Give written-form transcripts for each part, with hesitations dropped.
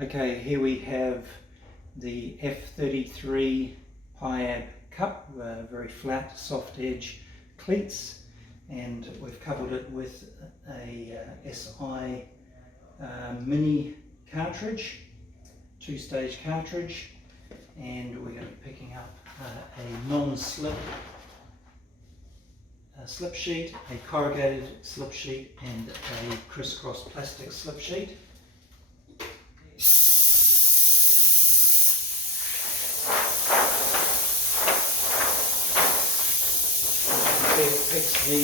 Okay, here we have the F33 Piab cup, very flat, soft edge cleats, and we've coupled it with a SI mini cartridge, two-stage cartridge, and we're going to be picking up a non-slip slip sheet, a corrugated slip sheet, and a crisscross plastic slip sheet. It picks the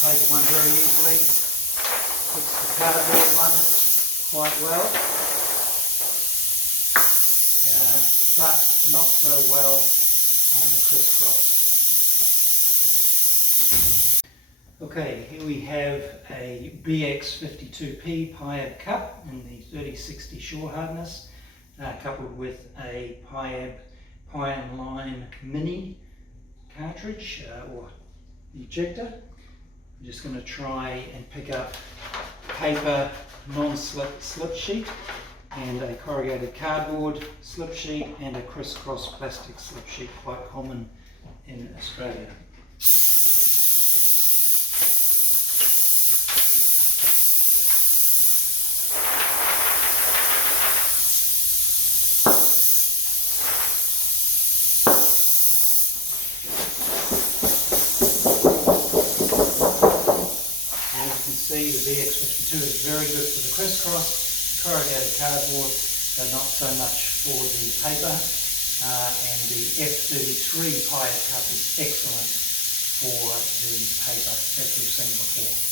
paper one very easily, picks the cardboard one quite well, but not so well on the crisscross. Okay, here we have a BX52P Piab cup in the 3060 shore hardness, coupled with a Piab Pie and Lime mini cartridge or ejector. I'm just going to try and pick up paper non-slip slip sheet and a corrugated cardboard slip sheet and a crisscross plastic slip sheet, quite common in Australia. See, the BX52 is very good for the crisscross, corrugated cardboard, but not so much for the paper, and the F33 Piab cup is excellent for the paper, as we've seen before.